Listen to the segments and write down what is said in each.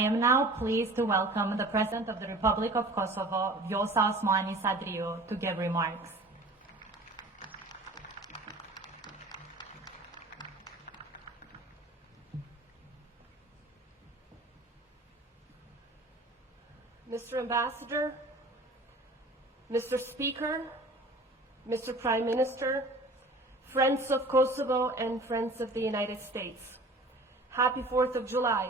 I am now pleased to welcome the President of the Republic of Kosovo, Vjosa Osmani Sadriu, to give remarks. Mr. Ambassador, Mr. Speaker, Mr. Prime Minister, friends of Kosovo and friends of the United States, happy 4th of July.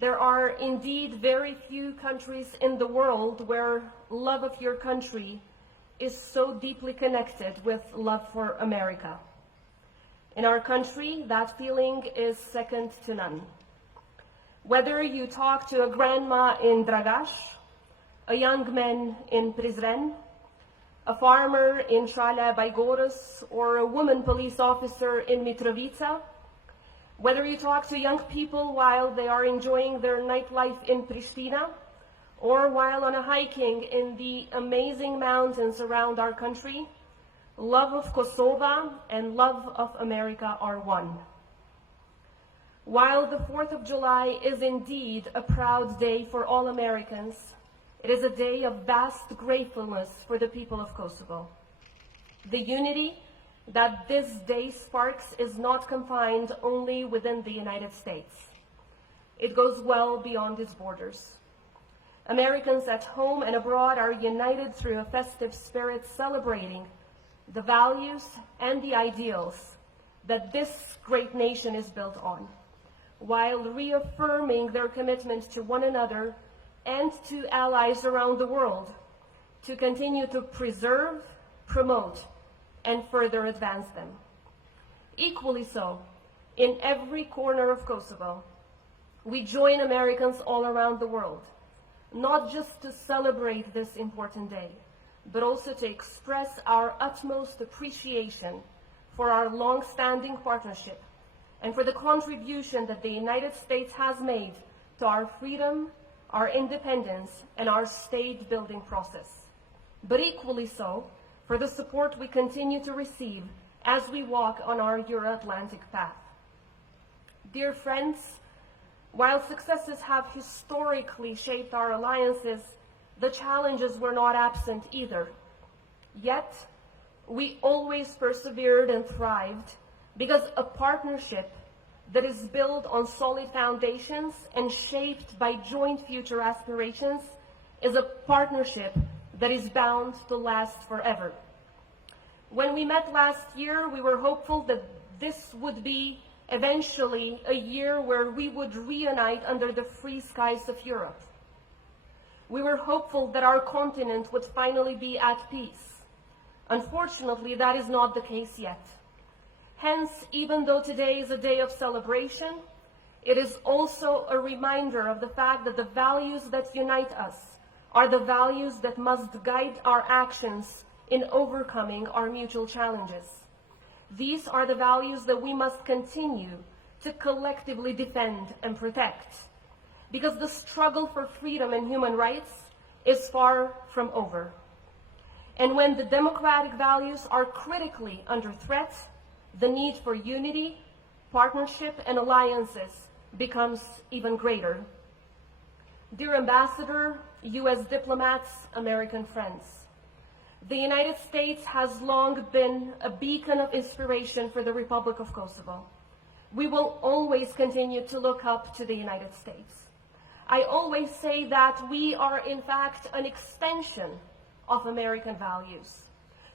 There are indeed very few countries in the world where love of your country is so deeply connected with love for America. In our country, that feeling is second to none. Whether you talk to a grandma in Dragash, a young man in Prizren, a farmer in Shala Bajgorës, or a woman police officer in Mitrovica, whether you talk to young people while they are enjoying their nightlife in Pristina, or while on a hiking in the amazing mountains around our country, love of Kosovo and love of America are one. While the 4th of July is indeed a proud day for all Americans, it is a day of vast gratefulness for the people of Kosovo. The unity that this day sparks is not confined only within the United States. It goes well beyond its borders. Americans at home and abroad are united through a festive spirit celebrating the values and the ideals that this great nation is built on, while reaffirming their commitment to one another and to allies around the world to continue to preserve, promote, and further advance them. Equally so, in every corner of Kosovo, we join Americans all around the world, not just to celebrate this important day, but also to express our utmost appreciation for our long-standing partnership and for the contribution that the United States has made to our freedom, our independence, and our state-building process. But equally so, for the support we continue to receive as we walk on our Euro-Atlantic path. Dear friends, while successes have historically shaped our alliances, the challenges were not absent either. Yet, we always persevered and thrived because a partnership that is built on solid foundations and shaped by joint future aspirations is a partnership that is bound to last forever. When we met last year, we were hopeful that this would be eventually a year where we would reunite under the free skies of Europe. We were hopeful that our continent would finally be at peace. Unfortunately, that is not the case yet. Hence, even though today is a day of celebration, it is also a reminder of the fact that the values that unite us are the values that must guide our actions in overcoming our mutual challenges. These are the values that we must continue to collectively defend and protect, because the struggle for freedom and human rights is far from over. And when the democratic values are critically under threat, the need for unity, partnership, and alliances becomes even greater. Dear Ambassador, U.S. diplomats, American friends, the United States has long been a beacon of inspiration for the Republic of Kosovo. We will always continue to look up to the United States. I always say that we are, in fact, an extension of American values.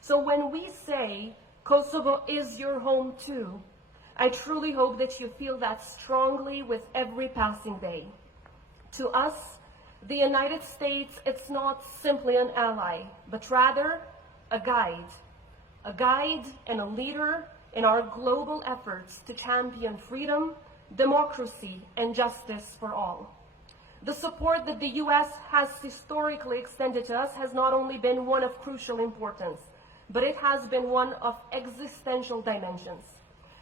So when we say Kosovo is your home too, I truly hope that you feel that strongly with every passing day. To us, the United States, it's not simply an ally, but rather a guide and a leader in our global efforts to champion freedom, democracy, and justice for all. The support that the U.S. has historically extended to us has not only been one of crucial importance, but it has been one of existential dimensions.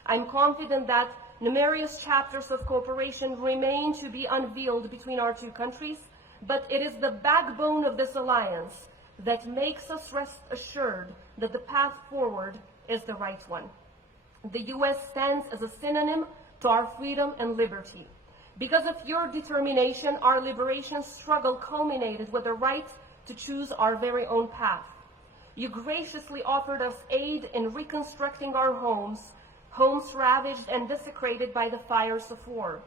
I'm confident that numerous chapters of cooperation remain to be unveiled between our two countries, but it is the backbone of this alliance that makes us rest assured that the path forward is the right one. The U.S. stands as a synonym to our freedom and liberty. Because of your determination, our liberation struggle culminated with the right to choose our very own path. You graciously offered us aid in reconstructing our homes ravaged and desecrated by the fires of war.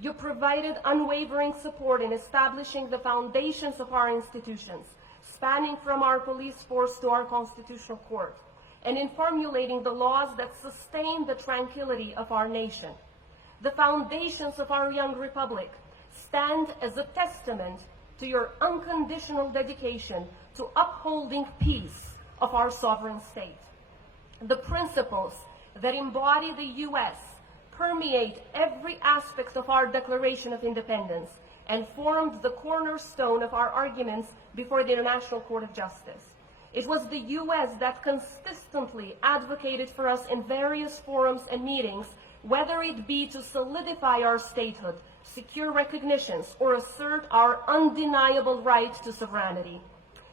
You provided unwavering support in establishing the foundations of our institutions, spanning from our police force to our constitutional court, and in formulating the laws that sustain the tranquility of our nation. The foundations of our young republic stand as a testament to your unconditional dedication to upholding peace of our sovereign state. The principles that embody the U.S. permeate every aspect of our Declaration of Independence and formed the cornerstone of our arguments before the International Court of Justice. It was the U.S. that consistently advocated for us in various forums and meetings, whether it be to solidify our statehood, secure recognitions, or assert our undeniable right to sovereignty.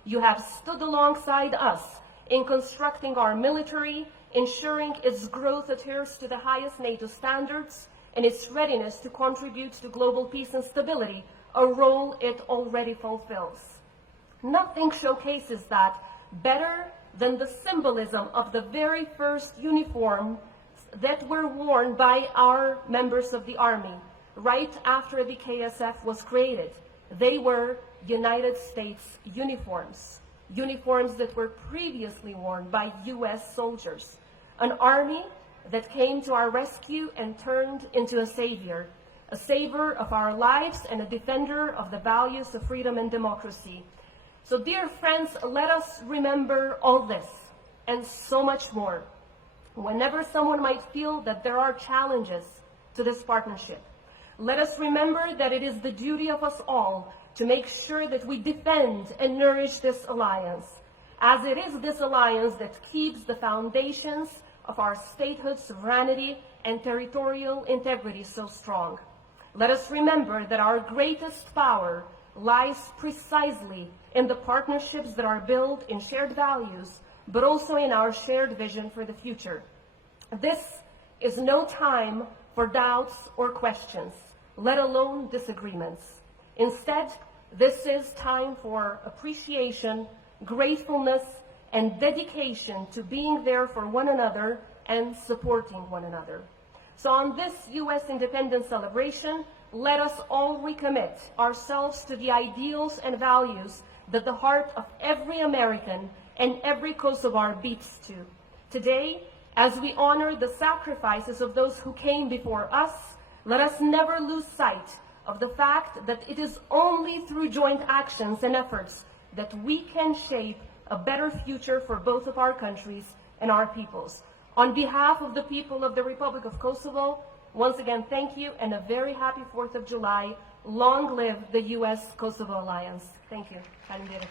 You have stood alongside us in constructing our military, ensuring its growth adheres to the highest NATO standards, and its readiness to contribute to global peace and stability, a role it already fulfills. Nothing showcases that better than the symbolism of the very first uniforms that were worn by our members of the Army right after the KSF was created. They were United States uniforms, uniforms that were previously worn by U.S. soldiers, an army that came to our rescue and turned into a savior of our lives and a defender of the values of freedom and democracy. So, dear friends, let us remember all this and so much more whenever someone might feel that there are challenges to this partnership. Let us remember that it is the duty of us all to make sure that we defend and nourish this alliance, as it is this alliance that keeps the foundations of our statehood, sovereignty, and territorial integrity so strong. Let us remember that our greatest power lies precisely in the partnerships that are built in shared values, but also in our shared vision for the future. This is no time for doubts or questions, let alone disagreements. Instead, this is time for appreciation, gratefulness, and dedication to being there for one another and supporting one another. So on this U.S. independence celebration, let us all recommit ourselves to the ideals and values that the heart of every American and every Kosovar beats to. Today, as we honor the sacrifices of those who came before us, let us never lose sight of the fact that it is only through joint actions and efforts that we can shape a better future for both of our countries and our peoples. On behalf of the people of the Republic of Kosovo, once again, thank you and a very happy 4th of July. Long live the U.S.-Kosovo Alliance. Thank you. Faleminderit.